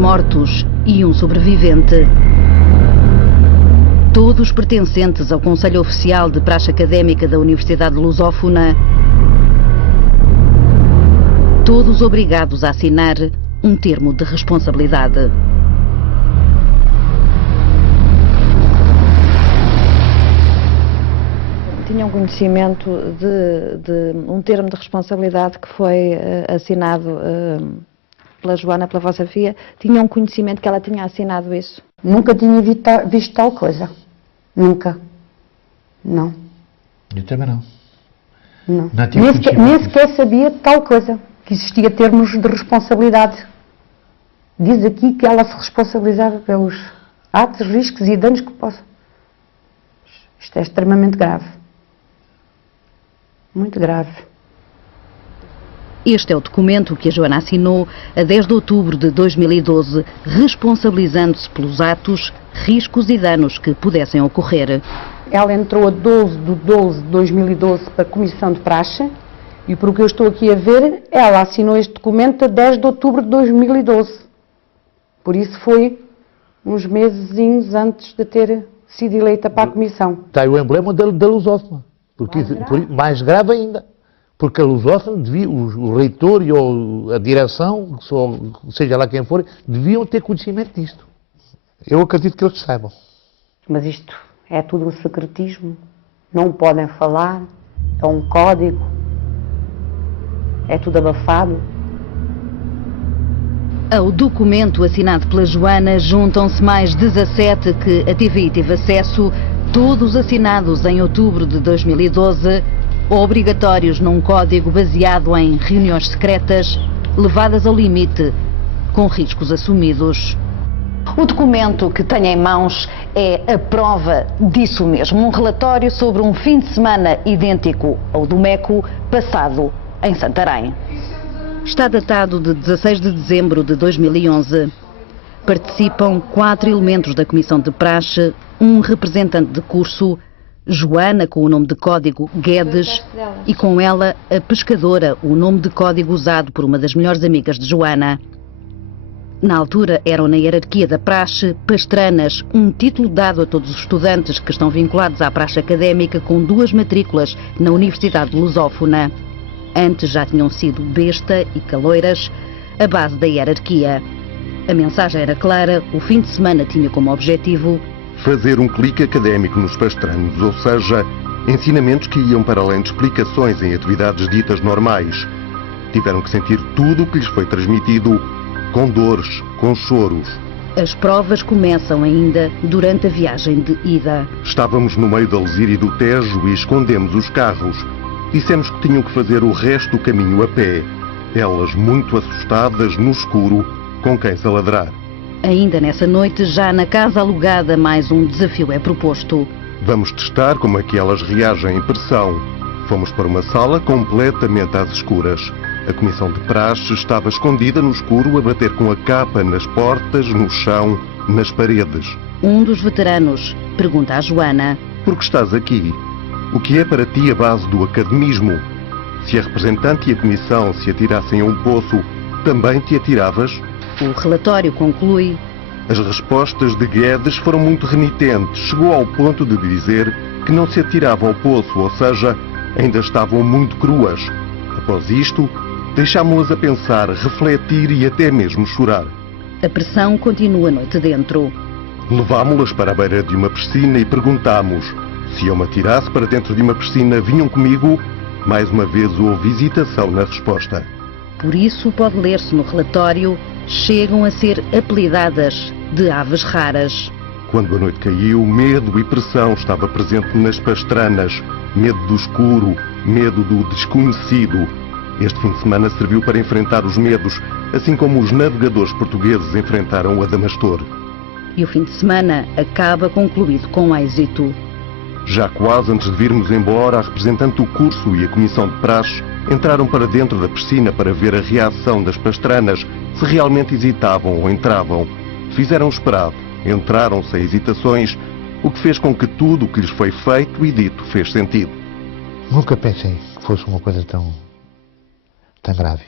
mortos e um sobrevivente. Todos pertencentes ao Conselho Oficial de Praxe Académica da Universidade Lusófona, todos obrigados a assinar um termo de responsabilidade. Tinham conhecimento de um termo de responsabilidade que foi assinado pela Joana, pela vossa filha? Tinham conhecimento que ela tinha assinado isso? Nunca tinha visto tal coisa. Nunca. Não. Eu também não. Não. Nem sequer sabia de tal coisa, que existia termos de responsabilidade. Diz aqui que ela se responsabilizava pelos atos, riscos e danos que possam. Isto é extremamente grave. Muito grave. Este é o documento que a Joana assinou a 10 de outubro de 2012, responsabilizando-se pelos atos, riscos e danos que pudessem ocorrer. Ela entrou a 12 de 12 de 2012 para a Comissão de Praxe e, por o que eu estou aqui a ver, ela assinou este documento a 10 de outubro de 2012. Por isso foi uns mesezinhos antes de ter sido eleita para a Comissão. Está aí o emblema da Lusófona. Porque mais grave ainda, porque a Lusófona, o reitor e a direção, seja lá quem for, deviam ter conhecimento disto. Eu acredito que eles saibam. Mas isto é tudo um secretismo, não podem falar, é um código, é tudo abafado. Ao documento assinado pela Joana juntam-se mais 17 que a TVI teve acesso, todos assinados em outubro de 2012, obrigatórios num código baseado em reuniões secretas, levadas ao limite, com riscos assumidos. O documento que tenho em mãos é a prova disso mesmo, um relatório sobre um fim de semana idêntico ao do MECO, passado em Santarém. Está datado de 16 de dezembro de 2011. Participam 4 elementos da Comissão de Praxe, um representante de curso, Joana com o nome de código Guedes e com ela a pescadora, o nome de código usado por uma das melhores amigas de Joana. Na altura eram na hierarquia da praxe pastranas, um título dado a todos os estudantes que estão vinculados à praxe académica com 2 matrículas na Universidade Lusófona. Antes já tinham sido besta e caloiras, a base da hierarquia. A mensagem era clara, o fim de semana tinha como objetivo fazer um clique académico nos pastranos, ou seja, ensinamentos que iam para além de explicações em atividades ditas normais. Tiveram que sentir tudo o que lhes foi transmitido, com dores, com choros. As provas começam ainda durante a viagem de ida. Estávamos no meio da Lesíria e do Tejo e escondemos os carros. Dissemos que tinham que fazer o resto do caminho a pé. Elas muito assustadas, no escuro, com quem se ladrar. Ainda nessa noite, já na casa alugada, mais um desafio é proposto. Vamos testar como é que elas reagem em pressão. Fomos para uma sala completamente às escuras. A comissão de praxe estava escondida no escuro a bater com a capa nas portas, no chão, nas paredes. Um dos veteranos pergunta à Joana: por que estás aqui? O que é para ti a base do academismo? Se a representante e a comissão se atirassem a um poço, também te atiravas? O relatório conclui: as respostas de Guedes foram muito renitentes. Chegou ao ponto de dizer que não se atirava ao poço, ou seja, ainda estavam muito cruas. Após isto, deixámo-las a pensar, refletir e até mesmo chorar. A pressão continua noite dentro. Levámo-las para a beira de uma piscina e perguntámos: se eu me atirasse para dentro de uma piscina, vinham comigo? Mais uma vez houve hesitação na resposta. Por isso, pode ler-se no relatório, chegam a ser apelidadas de aves raras. Quando a noite caiu, medo e pressão estava presente nas pastranas. Medo do escuro, medo do desconhecido. Este fim de semana serviu para enfrentar os medos, assim como os navegadores portugueses enfrentaram o Adamastor. E o fim de semana acaba concluído com êxito. Já quase antes de virmos embora, a representante do curso e a comissão de praxe entraram para dentro da piscina para ver a reação das pastranas, se realmente hesitavam ou entravam. Fizeram o esperado, entraram sem hesitações, o que fez com que tudo o que lhes foi feito e dito fez sentido. Nunca pensei que fosse uma coisa tão grave.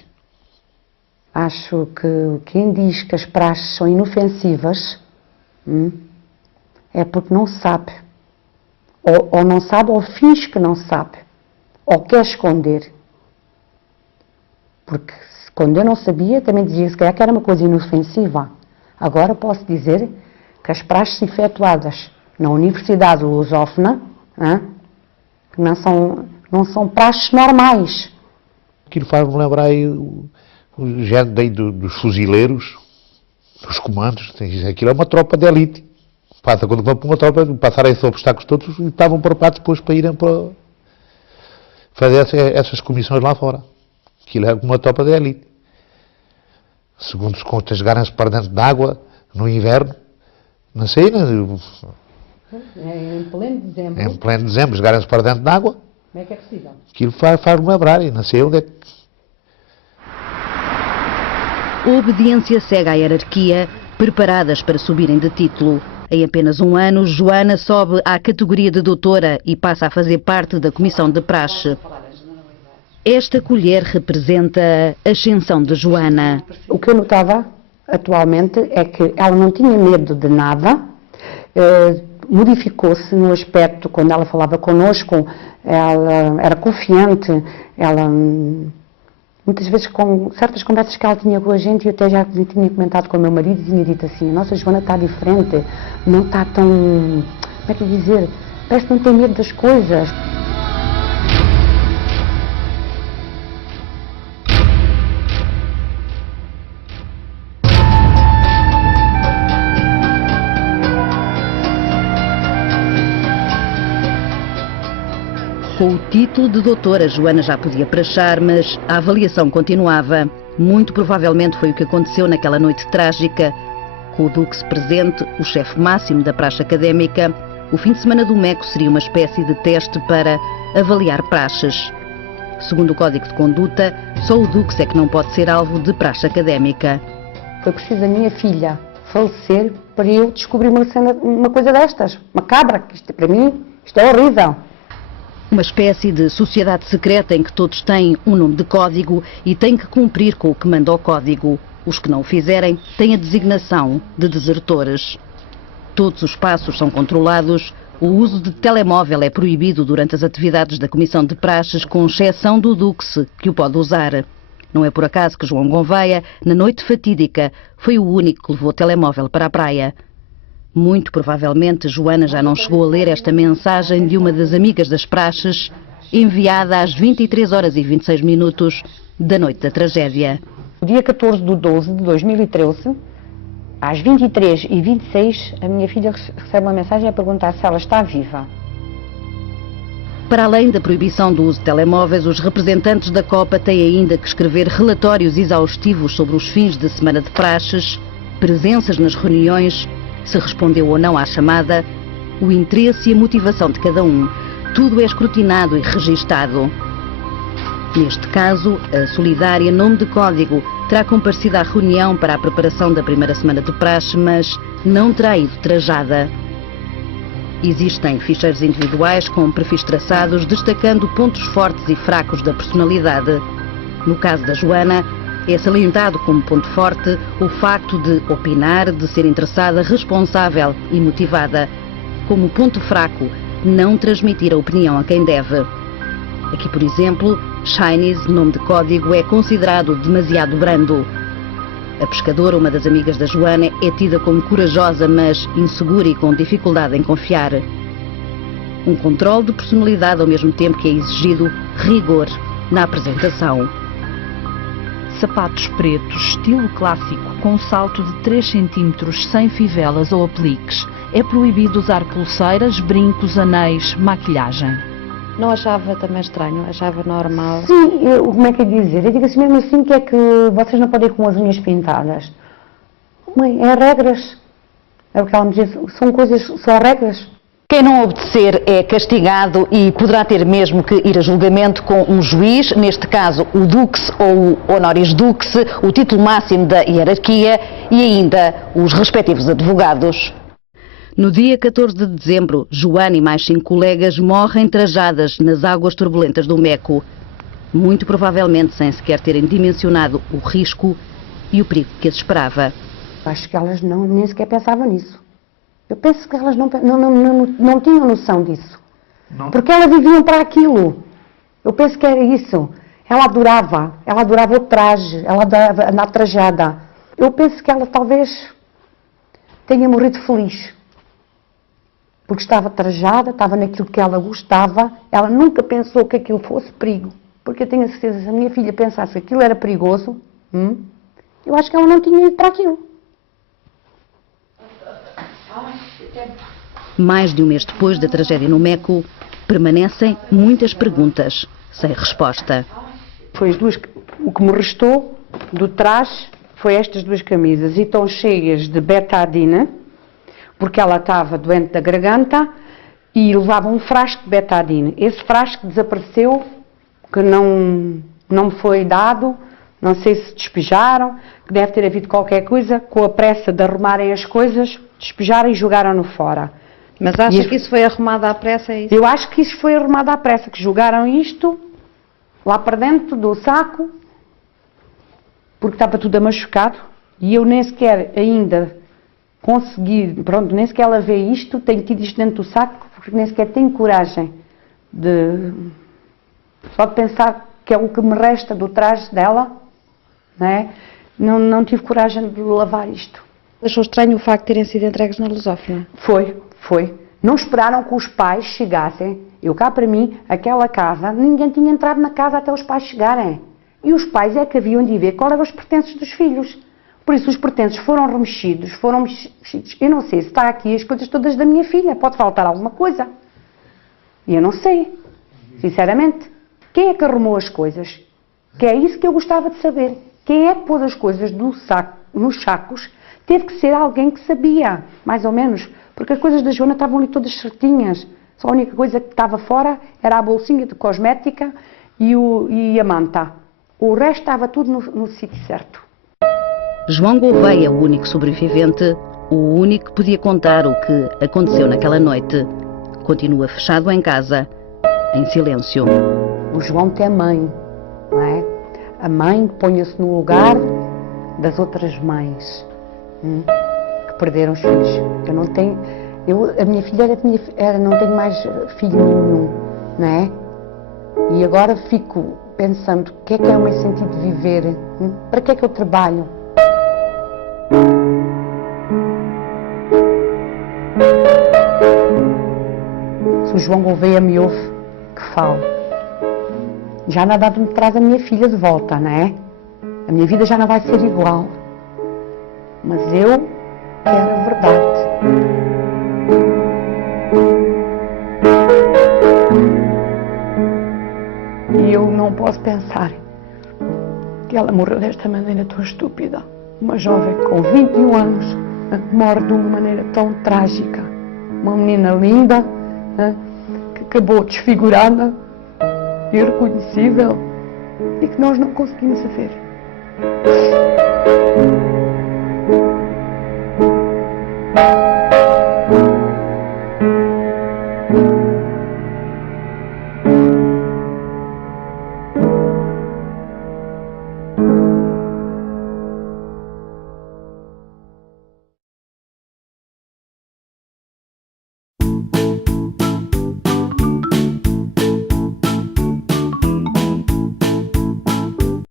Acho que quem diz que as praxes são inofensivas é porque não sabe. Ou não sabe, ou finge que não sabe. Ou quer esconder. Porque quando eu não sabia, também dizia se calhar que era uma coisa inofensiva. Agora posso dizer que as praxes efetuadas na Universidade Lusófona não são praxes normais. Aquilo faz-me lembrar aí o género daí dos fuzileiros, dos comandos. Aquilo é uma tropa de elite. Passa quando vão para uma tropa, passarem esses obstáculos todos e estavam preparados depois para irem para fazer essas comissões lá fora. Aquilo é uma tropa de elite. Segundo os contas, chegarem-se para dentro de água no inverno, não sei, Em pleno dezembro. em pleno dezembro, chegarem-se para dentro de água. Como é que é possível? Aquilo faz-me lembrar, e não sei onde é que... Obediência cega à hierarquia, preparadas para subirem de título. Em apenas um ano, Joana sobe à categoria de doutora e passa a fazer parte da comissão de praxe. Esta colher representa a ascensão de Joana. O que eu notava atualmente é que ela não tinha medo de nada, modificou-se no aspecto, quando ela falava connosco, ela era confiante, ela... Muitas vezes, com certas conversas que ela tinha com a gente, eu até já tinha comentado com o meu marido e tinha dito assim: a nossa Joana está diferente, não está tão... Como é que eu ia dizer? Parece que não tem medo das coisas. Com o título de doutora, Joana já podia praxar, mas a avaliação continuava. Muito provavelmente foi o que aconteceu naquela noite trágica. Com o Dux presente, o chefe máximo da praxe académica, o fim de semana do MECO seria uma espécie de teste para avaliar praxes. Segundo o Código de Conduta, só o Dux é que não pode ser alvo de praxe académica. Foi preciso a minha filha falecer para eu descobrir uma coisa destas, macabra, que isto, para mim, isto é horrível. Uma espécie de sociedade secreta em que todos têm um nome de código e têm que cumprir com o que manda o código. Os que não o fizerem têm a designação de desertores. Todos os passos são controlados. O uso de telemóvel é proibido durante as atividades da Comissão de Praxes, com exceção do Dux, que o pode usar. Não é por acaso que João Gouveia, na noite fatídica, foi o único que levou o telemóvel para a praia. Muito provavelmente, Joana já não chegou a ler esta mensagem de uma das amigas das praxes, enviada às 23h26 da noite da tragédia. No dia 14/12/2013, às 23h26, a minha filha recebe uma mensagem a perguntar se ela está viva. Para além da proibição do uso de telemóveis, os representantes da Copa têm ainda que escrever relatórios exaustivos sobre os fins de semana de praxes, presenças nas reuniões, se respondeu ou não à chamada, o interesse e a motivação de cada um. Tudo é escrutinado e registado. Neste caso, a Solidária, nome de código, terá comparecido à reunião para a preparação da primeira semana de praxe, mas não terá ido trajada. Existem ficheiros individuais com perfis traçados, destacando pontos fortes e fracos da personalidade. No caso da Joana, é salientado como ponto forte o facto de opinar, de ser interessada, responsável e motivada. Como ponto fraco, não transmitir a opinião a quem deve. Aqui, por exemplo, Chinese, nome de código, é considerado demasiado brando. A pescadora, uma das amigas da Joana, é tida como corajosa, mas insegura e com dificuldade em confiar. Um controle de personalidade ao mesmo tempo que é exigido rigor na apresentação. Sapatos pretos, estilo clássico, com salto de 3 cm, sem fivelas ou apliques. É proibido usar pulseiras, brincos, anéis, maquilhagem. Não achava também estranho, achava normal. Sim, como é que é dizer? Eu digo assim mesmo assim, que é que vocês não podem ir com as unhas pintadas? Mãe, é regras. É o que ela me diz, são coisas, são regras. Quem não obedecer é castigado e poderá ter mesmo que ir a julgamento com um juiz, neste caso o Dux ou o Honoris Dux, o título máximo da hierarquia e ainda os respectivos advogados. No dia 14 de dezembro, Joana e mais 5 colegas morrem trajadas nas águas turbulentas do Meco. Muito provavelmente sem sequer terem dimensionado o risco e o perigo que as esperava. Acho que elas nem sequer pensavam nisso. Eu penso que elas não tinham noção disso. Porque elas viviam para aquilo. Eu penso que era isso. Ela adorava o traje, ela adorava andar trajada. Eu penso que ela talvez tenha morrido feliz. Porque estava trajada, estava naquilo que ela gostava, ela nunca pensou que aquilo fosse perigo. Porque eu tenho a certeza que se a minha filha pensasse que aquilo era perigoso, eu acho que ela não tinha ido para aquilo. Mais de um mês depois da tragédia no Meco, permanecem muitas perguntas sem resposta. Foi o que me restou do traje foi estas 2 camisas, e estão cheias de betadine, porque ela estava doente da garganta e levava um frasco de betadine. Esse frasco desapareceu, que não me foi dado, não sei se despejaram, que deve ter havido qualquer coisa, com a pressa de arrumarem as coisas, despejaram e jogaram-no fora. Mas acha que isso foi arrumado à pressa? É isso? Eu acho que isso foi arrumado à pressa, que jogaram isto lá para dentro do saco, porque estava tudo machucado, e eu nem sequer ainda consegui, nem sequer lavei isto, tenho tido isto dentro do saco, porque nem sequer tenho coragem só de pensar que é o que me resta do traje dela, não é? Não tive coragem de lavar isto. Achou estranho o facto de terem sido entregues na lusófona? Foi. Não esperaram que os pais chegassem. Eu cá para mim, aquela casa, ninguém tinha entrado na casa até os pais chegarem. E os pais é que haviam de ver qual eram os pertences dos filhos. Por isso os pertences foram mexidos. Eu não sei se está aqui as coisas todas da minha filha. Pode faltar alguma coisa. E eu não sei, sinceramente. Quem é que arrumou as coisas? Que é isso que eu gostava de saber. Quem é que pôs as coisas nos sacos? Teve que ser alguém que sabia, mais ou menos. Porque as coisas da Joana estavam ali todas certinhas. Só a única coisa que estava fora era a bolsinha de cosmética e a manta. O resto estava tudo no sítio certo. João Gouveia, o único sobrevivente, o único que podia contar o que aconteceu naquela noite, continua fechado em casa, em silêncio. O João tem a mãe, não é? A mãe põe-se no lugar das outras mães que perderam os filhos. Eu não tenho... a minha filha não tenho mais filho nenhum, não é? E agora fico pensando, o que é o meu sentido de viver? Para que é que eu trabalho? Se o João Gouveia me ouve, que fale. Já nada me traz a minha filha de volta, não é? A minha vida já não vai ser igual. Mas eu quero a verdade. E eu não posso pensar que ela morreu desta maneira tão estúpida. Uma jovem com 21 anos morre de uma maneira tão trágica. Uma menina linda, que acabou desfigurada, irreconhecível, e que nós não conseguimos ver.